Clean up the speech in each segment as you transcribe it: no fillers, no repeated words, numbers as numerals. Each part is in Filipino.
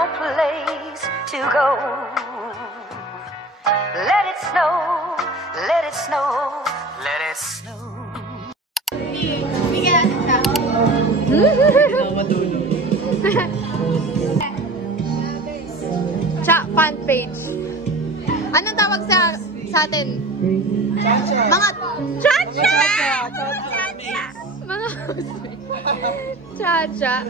no place to go. Let it snow, let it snow, let it snow. Fan page. Anong tawag sa atin? Chacha. Mga Chacha! Chacha! Mga Chacha.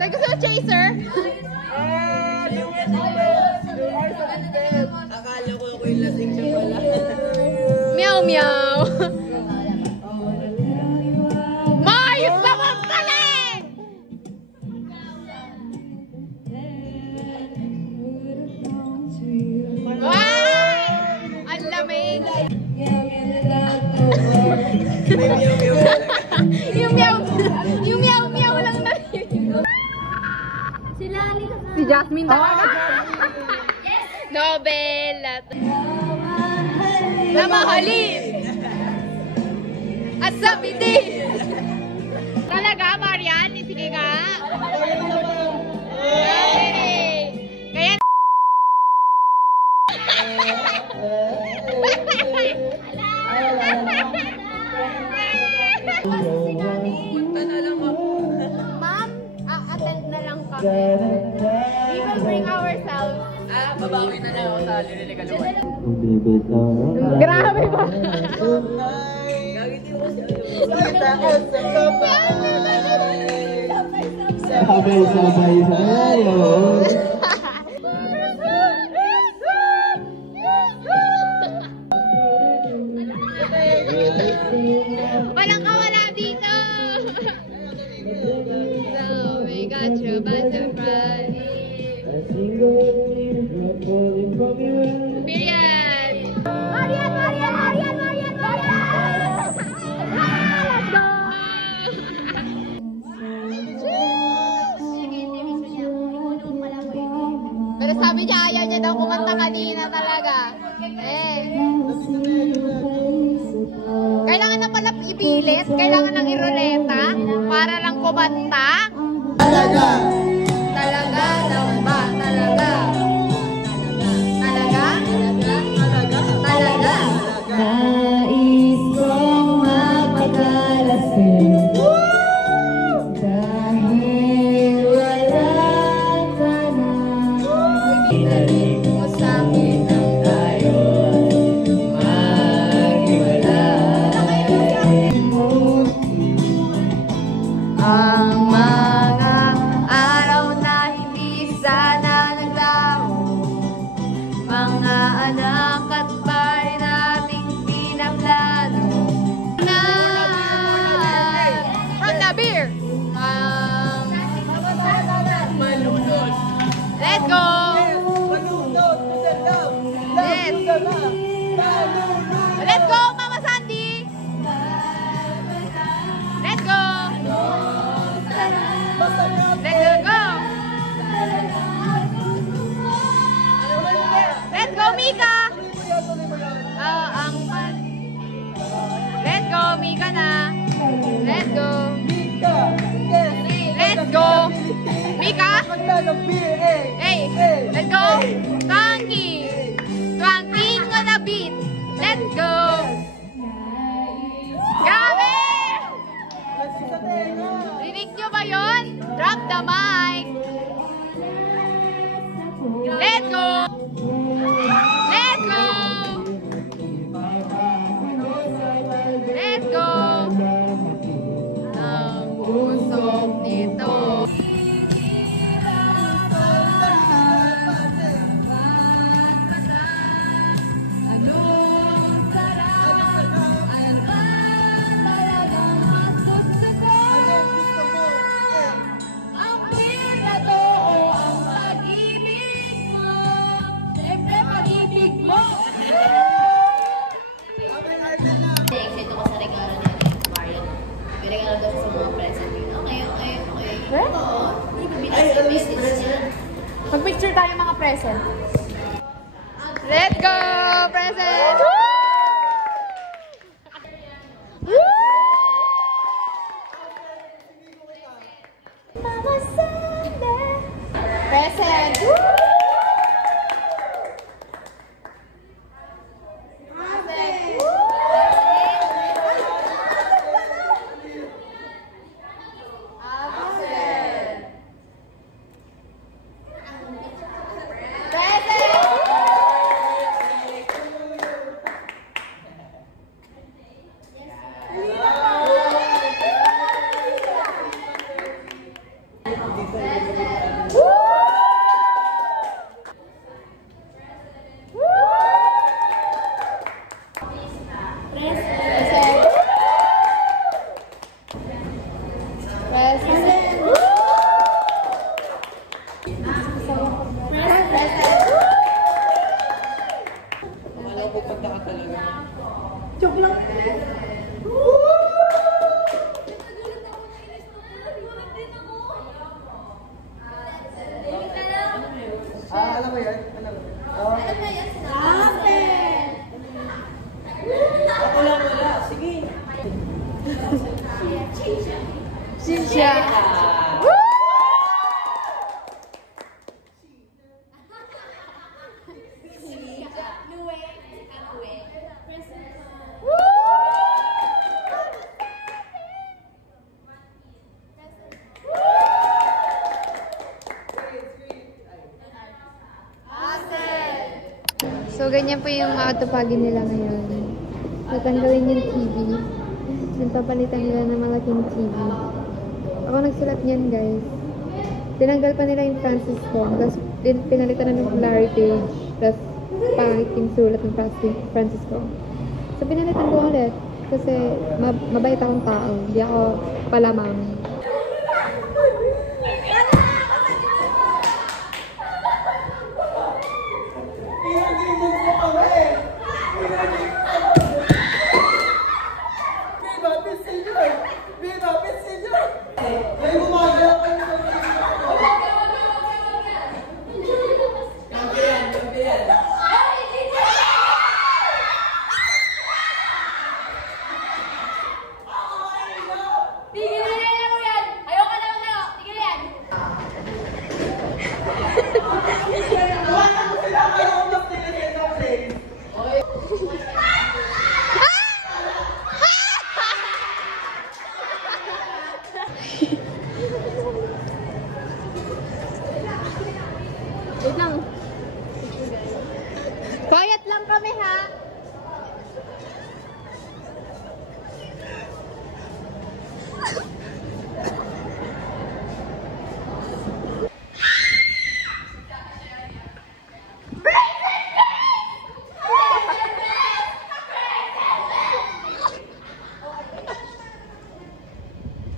Thank you, Chaser. Akala ko ako yung lasing siya pala. Meow meow. Mayos naman pala eh! Wow! Ang lamig! Yung meow lang na si Jasmine talaga. Nobel na mahalin at sabitin talaga, Marian. Sige nga. Kaya Punta na lang ako. Ma'am, attend na lang kami. We will bring ourselves. Babawi na lang ako sa liligaluan. Grabe ba? Gagitin mo siya. Sabay-sabay tayo. Walang kawala dito. So, we got you by surprise. Period. Marian! Let's go! Pero sabi niya, ayaw niya daw kumanta kanina talaga. Kailangan na pala ipilit, kailangan ng iroleta para lang kumanta. Talaga lang ba? Talaga? Nais kong mapagalasin dahil wala ka na. Inalig mo sa'kin ang tayo maghiwalay. Ang mga araw go. Mika? Maglalambing, Hey, let's go. Twanky. Twanking on the beat. Let's go. Grabe! Kasi sa tenga. Rinig nyo ba yun? Drop the mic. Let's go. Let's go. Let's go. Ang pusok nito. Anong gusto mo? Ang pinato ang pag-ibig mo. Siyempre pag-ibig mo. Okay, Arden na. Excited ako sa regalo ni Marian. May regalo daw sa mga present. Okay. Oo. Ay, alam mo si Message niya. Mag-picture tayo mga present. Let's go! Present! Mama Sunday! Present! Alam ko pagka ka talaga. Alam mo yan? Alam mo? Wala. Sige. Siya. So, ganyan po yung autopagin nila ngayon. Natanggalin yung TV. Nagpapalitan nila ng malaking TV. Ako nagsulat niyan, guys. Tinanggal pa nila yung Francisco. Tapos, pinalitan na ng Clarity. Tapos, pangit yung sulat ng Francisco. So, pinalitan ko ulit. Kasi, mabait akong tao. Hindi ako palamang. May gumagalaw kayo sa Kampiyan. Tigilin mo yan! Ayoko na ako! Tigilin yan! Wala mo sila kayo kung nagtingin sa place. Wait lang. Quiet lang kami, ha?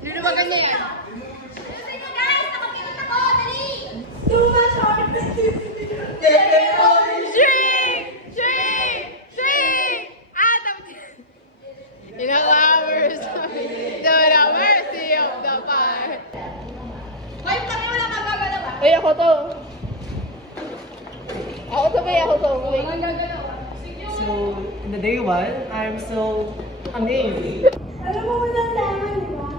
Sino ba ganyan? Ilang hours to the mercy of the fire. Ngayon kami wala magagalaw. Ay, ako to. Ako to. Wait. So, in the day one, I'm so amazed. Alam mo walang laman, di ba?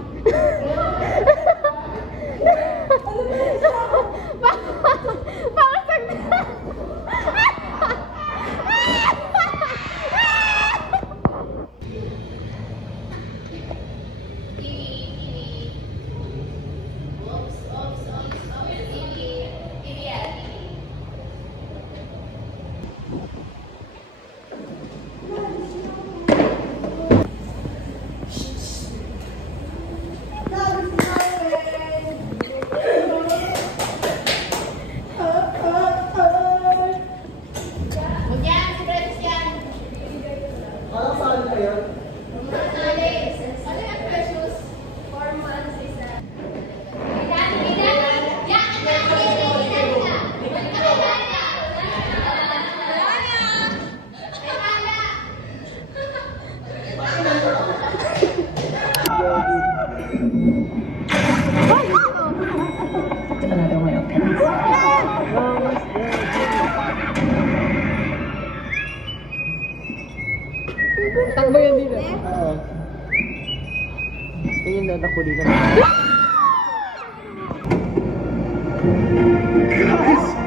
Oo. Ayun na, nakuli na.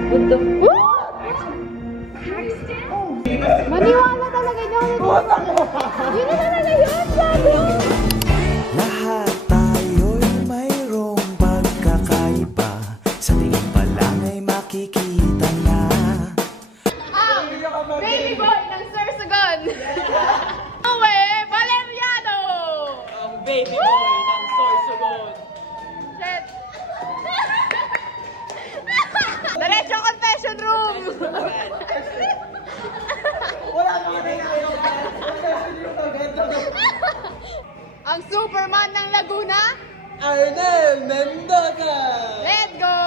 What the Maniwala talaga niyo. Yun na talaga yun, sabi. Lahat tayo'y mayroong pagkakaiba. Sa tingin pa lang ay makikita na. Baby boy ng Sorsogon. Uwe, Valeriano. Ang baby boy ng Sorsogon. Shit. Diretso confession room. Wala naman na yung Ang Superman ng Laguna. Arnel Mendoza! Let's go!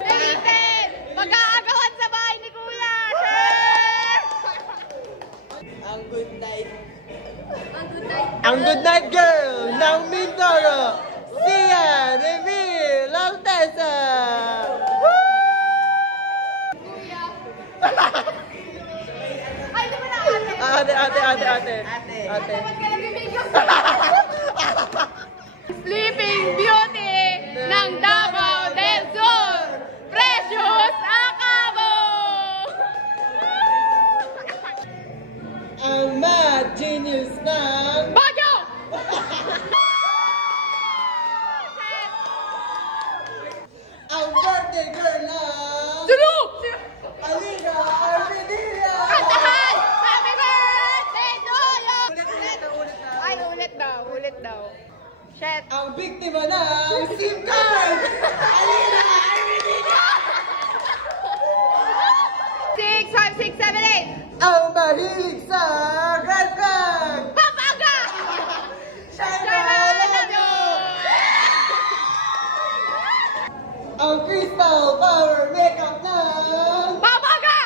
Listen! Mag-aagawan sa bahay ni Kuya! Sir! Ang good night. Ang good night. Ang good night girl ng Mindoro! Sia Remy Lautesa! Kuya! Ay, di ba na ate? Ate. Ba't ka nag-video? Sleeping Beauty ng Davao del Sur! Precious Acabo! Ang mad genius ng... Baguio! Ang birthday girl ng... Sulu! Alina Armenia! Kantahan! Happy birthday to you! Ay, ulit daw. Shit. Ang biktima ng SIM card! Alina Armenia! 6, 5, 6, 7, 8. Ang mahilig sa red flag! Papaga! Shaima Alonso! Ang crystal power makeup ng... Papaga!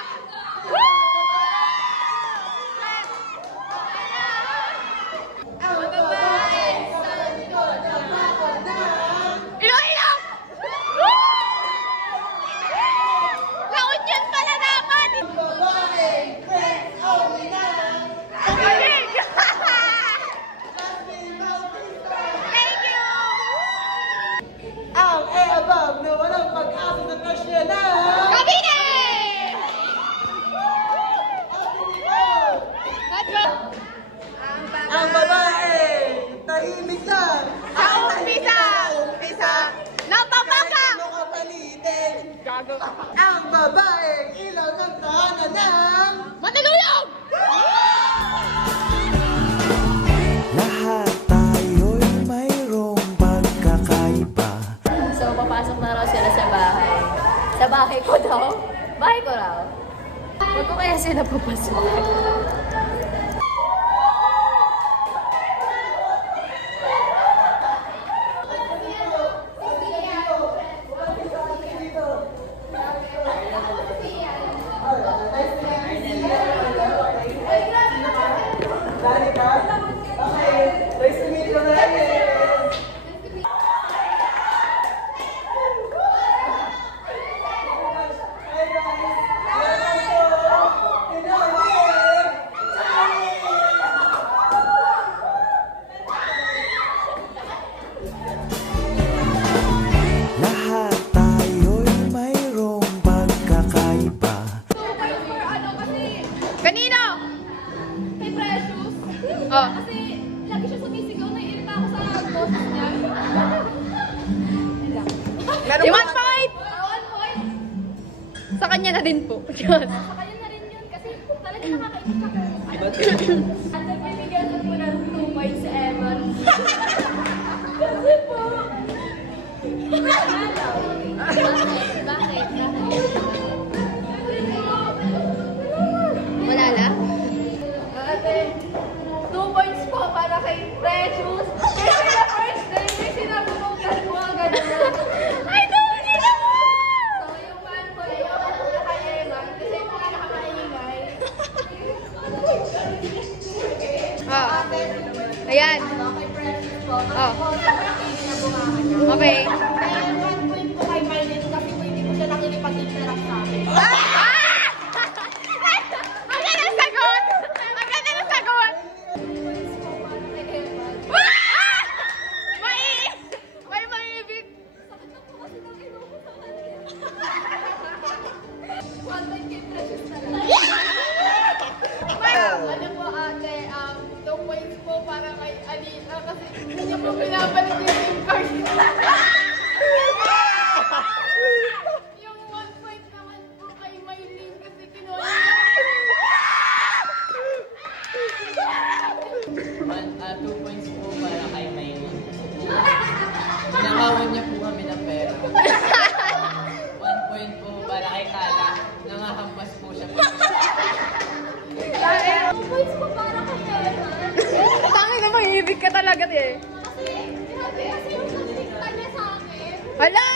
Ang babae sa likod ng mata ng... Iloilo! La Union pala naman! Ang babae friends only ng... Kapalig! Jasmine Bautista! Thank you! Ang above na walang pag-asa sa crush niya ng... Kabine! Let's go! Ang babae tahimik lang! Sa umpisa! Napapaga! Ano ka palitin? Gago. Ang babae ilaw ng tahanan ng... Mandaluyong! Lahat tayo'y mayroong pagkakaiba. So, papasok na raw sila sa bahay. Sa bahay ko daw? Bahay ko raw. Huwag ko kaya sila papasok. Dali ka? Okay, nice to meet you natin. Lahat tayo'y mayroong pagkakaiba. Kanino? Kay Precious. Oh. Kasi lagi siya sumisigaw na irita ako sa boses niya. Yung 1 point! 1 point. Sa kanya na din po. Diyos. Sa kanya na rin yun kasi talaga nakakaisip ako. At nagbibigyan ko po ng 2 points si Evan. Kasi po. Bakit? Wala na? Ate, 2 points po para kay Precious. Kasi na first day, may sinabi mong mga ganun. Ay, dali na! So, yung 1 point ako na kay Evan kasi yung mga nakakaingay. Oh. Ayan. Kay Precious po. Oh. Na bungahan niya. Okay. Kaya 1 point po kay Marlene kasi po hindi ko siya nakilipag-interact sa akin. Ah! Ang ganda ng sagot! Ang ganda ng sagot! kasi hindi niyo po pinabalik yung SIM card. Yung 1 point naman po kay Maylene kasi kinuha niya. 2 points po para kay Maylene. Nakawan niya po kami ng pera. 1 point po para kay Kala. Nangahampas po siya. 2 points po para kay Evan. Tangin na mahibig ka talaga eh. Kasi yung nagsikta niya sa akin. Hala!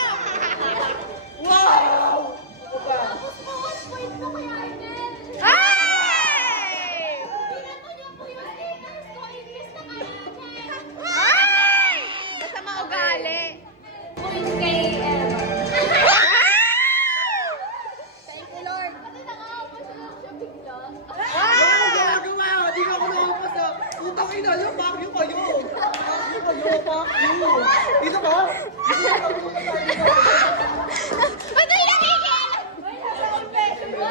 Tapos po 1 point po kay Arnel. Ay! Binato niya po yung status ko. Inis na kay Arnel. Ay! Masama ugali. Point kay Evan. Thank you, Lord. Kasi nakakapos lang siya bigla. Gumagawa! Di ba ako nakapos na? Utang ina nyo, fuck you kayo! Fuck you! Dito ba? Ba't ay nakikil? May nasa confession ba?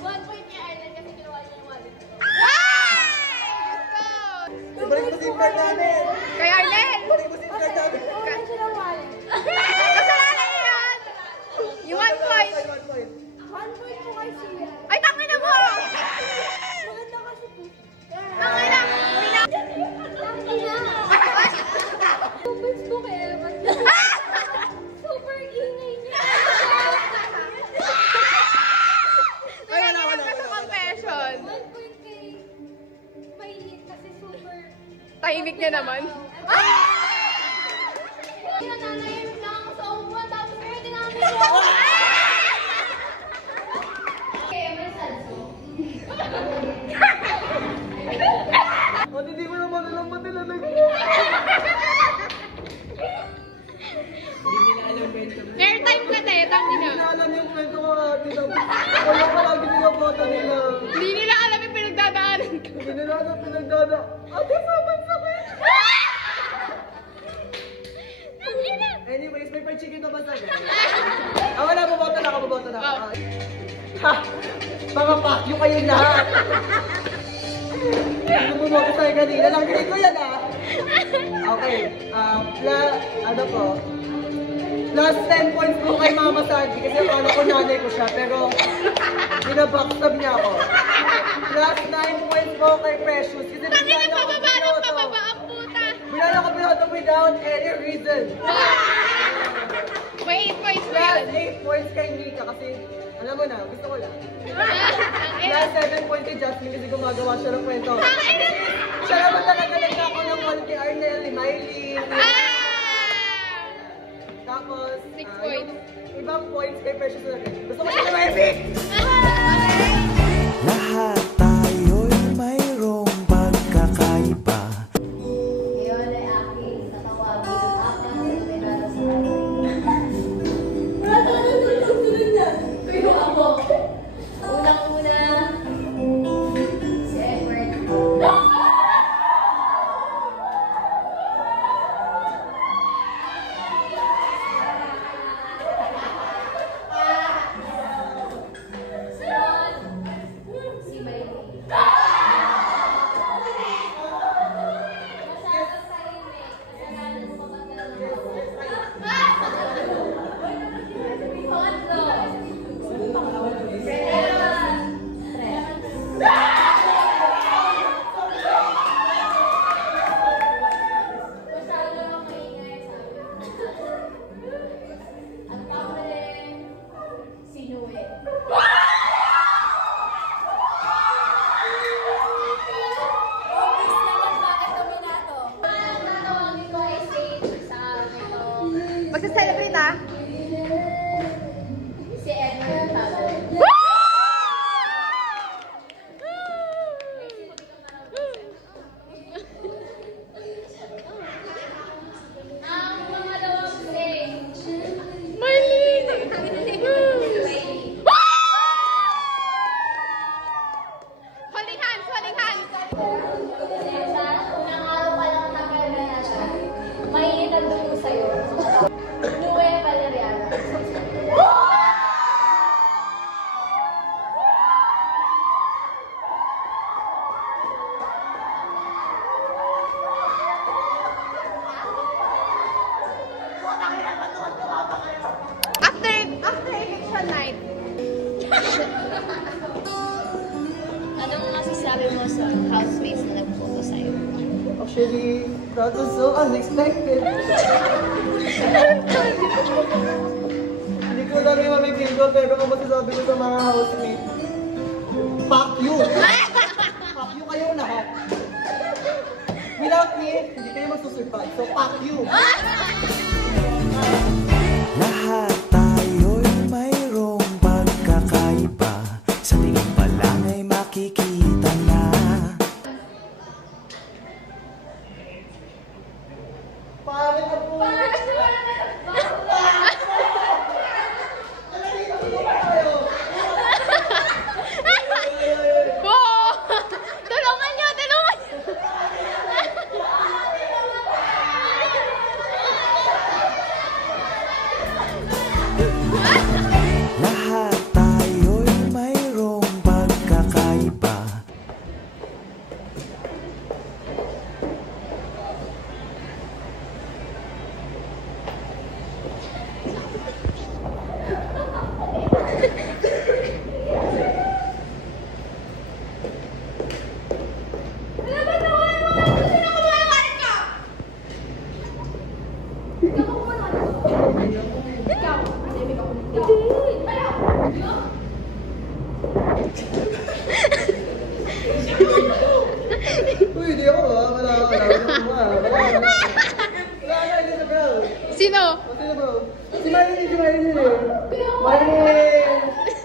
1 point kay Arnel kasi ginawa niya yung wallet ko. Ibalik mo SIM card namin! Kay Arnel! Ibalik mo SIM card namin! Wala siya ng wallet. Kasalanan niya yan! Yung 1 point! 1 point! 1 point po kay Sia. Ay, tangin na mo! Maganda kasi po. Tangin na! Tangina! 2 points po kay Evan. Super ingay niya. Kaya naman ka sa confession. 1 point kay Maylene kasi super... Tahimik niya naman. Nananahimik lang ako sa upuan tapos pwede namin ako. Okay, may salso. At hindi ko naman alam ba't nila Hindi nila alam kwento mo. Airtime ka tayo, tangin Hindi na. nila alam yung kwento ko ate. Wala ko lagi nila boto nila. Hindi nila alam yung pinagdadaanan ko. Hindi nila alam pinagdada. Ate, sobrang sakit! Anyways, may fried chicken ka ba sa akin? Wala, baboto na ako, baboto na ako. Ha! Mga fuck you kayo lahat! Hindi mo bumoto sa'yo kanina. Langginig ko yan Okay, ano po? Plus 10 points po kay Mama Sandy kasi akala ko nanay ko siya, pero binabackstab niya ako. Plus 9 points po kay Precious kasi Tangin na binala ko pababa ng binoto. pababa ang puta. Binala ko binoto without any reason. May 8 points pa Plus yun. 8 points kay Nika kasi alam mo na, gusto ko lang. Ang Plus 7 points kay Jasmine kasi gumagawa siya ng kwento. Siya naman talaga nagkako ng call kay Arnel, ni Miley. Tapos, 6 points. yung ibang points kay Precious na rin. Gusto ko siya na ma-epic! Lahat tayo'y mayroong pagkakaiba. Ngayon ay aking tatawagin ang apat na regalo sa akin. Pero ako, unang-una, si Edward. Sunod, si Maylene. Masyadong tahimik. Kasalanan mo kapag Pangatlo. Masyado lang maingay sa amin. At panghuli, si Noe. Obvious naman bakit nominato. Ang tatawagin ko ay Sage sa ito. Magsa-celebrate ah. Si Edward tawag. Ang pangalawang Sage. Maylene! Holding hands! Holding hands! Pasensya, unang araw pa lang nakagana siya. Mainit ang dugo sa'yo. Actually, that was so unexpected. Hindi ko alam yung mamigil ko, pero kung masasabi ko sa mga housemate, fuck you! Fuck you kayong lahat. Without me, hindi kayo masusurvive. So, fuck you! Lahat tayo'y mayroong pagkakaiba. Sa tingin pa lang ay makikita na. Pangit na po! Tulungan niyo! Tulungan niyo! Lahat tayo'y mayroong pagkakaiba. Uy, di ako ah. Wala. Wala, hindi na bro. Sino? Sino bro? Si Marilyn. Marilyn!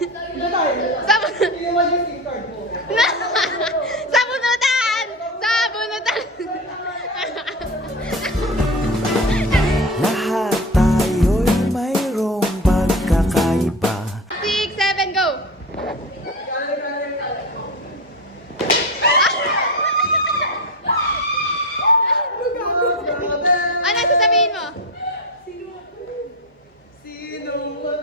Ito tayo. Hindi mo yung SIM card mo. Sabunutan! Sabunutan! Lahat tayo'y mayroong pagkakaiba. 6, 7, go! Ano sasabihin mo? Sino ba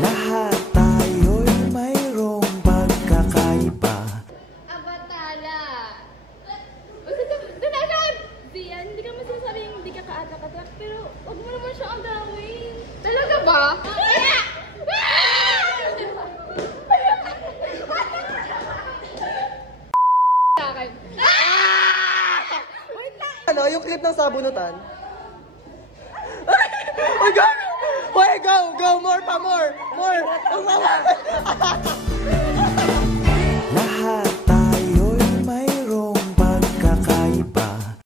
Lahat tayo'y mayroong pagkakaiba. Abatala! Dian, hindi ka masasabing hindi ka kaatak-atak, pero huwag mo naman siya agawin. Talaga ba? Sa akin. Ano, yung clip ng sabunutan? Ay, go! Wait, go! More!